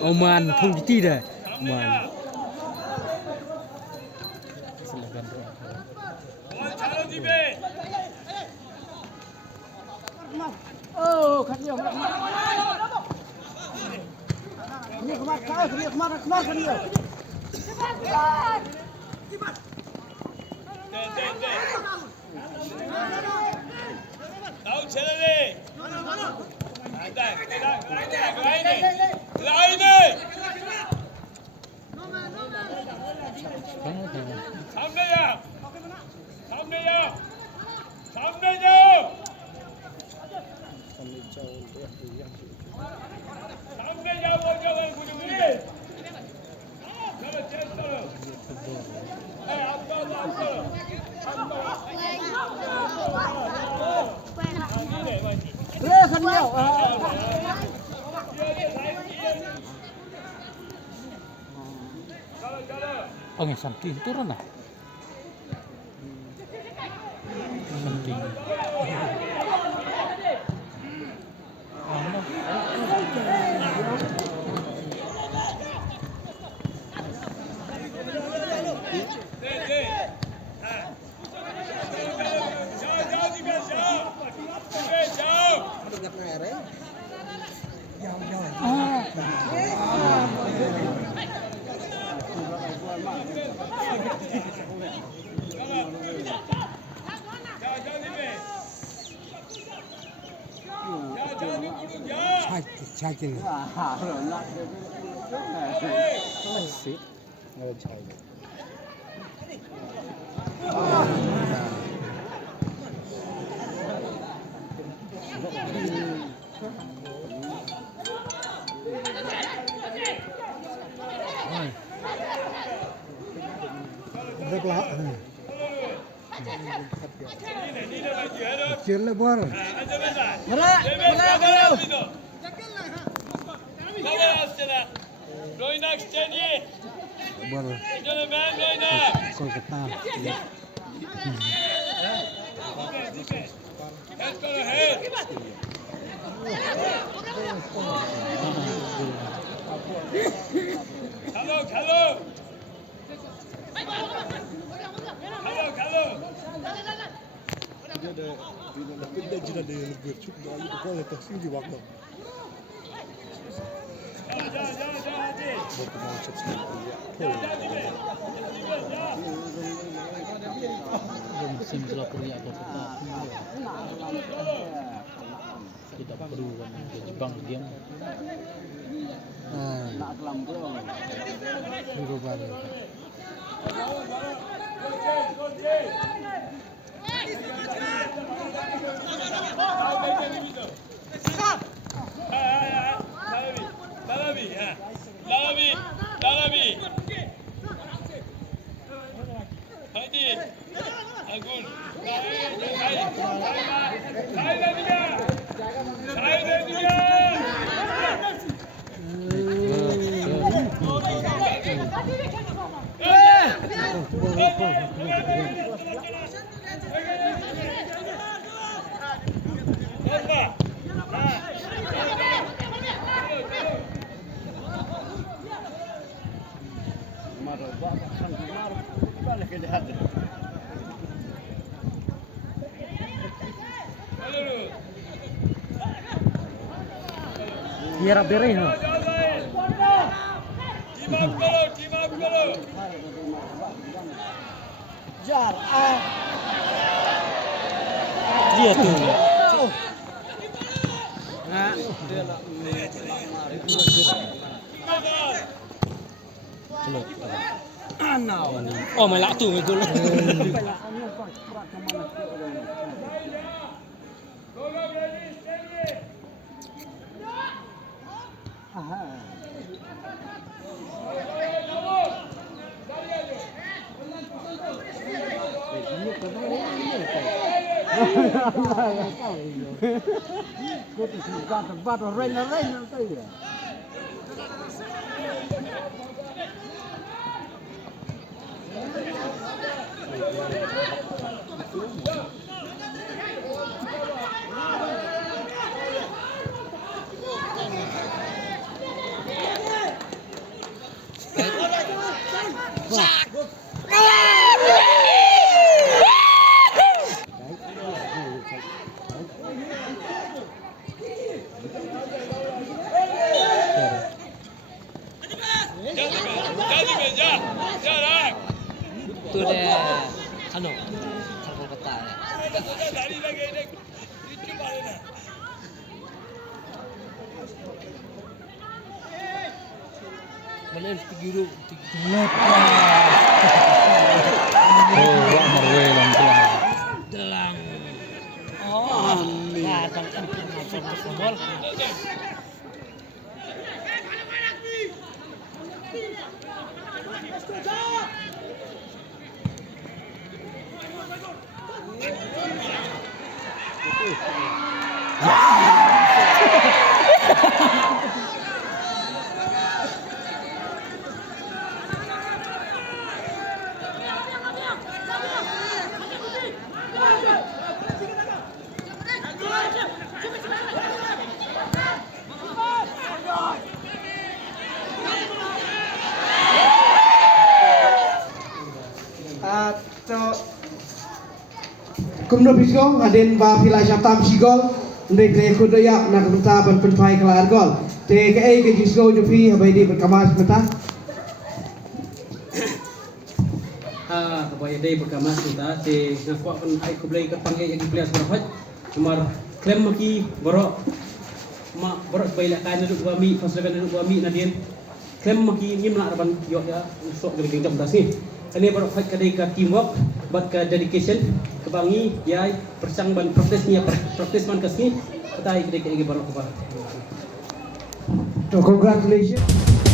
Oman không tí đây. Oman. Oh, khát nhiều. Nhiều kemar, kemar. Tahu chala le. Ada. Laine. सामने जाओ. सामने जाओ. बोल गुरु. चलो चेक करो. आपका. Khát nhiều. Oh, yang samping turun lah. Samping. Sakin. Sip. Oh, child. Kecil lebar. Merah. Roynak isteniye. Baru. Canım ben Roynak. Kolkata. Head karo head. Hello. Dia ada pindah jiran dia lebih cuk dari itu kalau tak sih di waktu. Musim Singapura atau tidak perlu ke Jepang dia. Nak kelambu. Baru baru. Lalabi. Hadi. Agun. Biar beres. Team up karo. Jar. Dia tuh. Nah, Celok. anau. Oh, melak tuh itu. Kau tu suka tempat orang lain tu ya. Ja, dah. Tu dia ano kapal kota ya. Lari lagi ini. Itu mana? Mana tiguru Oh, Wak Marwel lang pula. delang. Oh, datang kan bol. Atau kumno bisgo adin ba pila syaptam sigol ndek le kudoya nak benta ban penpai kala argol te ke ai ke jisgo jupi habai di berkamas benta Kapag day pagkamas kita, si nakuha kan ay kublay ka panggay yung players berapa, kemar klaim maki borok, borok bayla kan duduk kami, pasukan duduk kami nadien, klaim maki ni mana araban yok ya, sok dari kita beras ni, ini borok fight kadai ka teamwork, buat ka dedication, kebangi, ya persang ban protesnya, protes man kasih, kita ay kadai ka borok apa. congratulations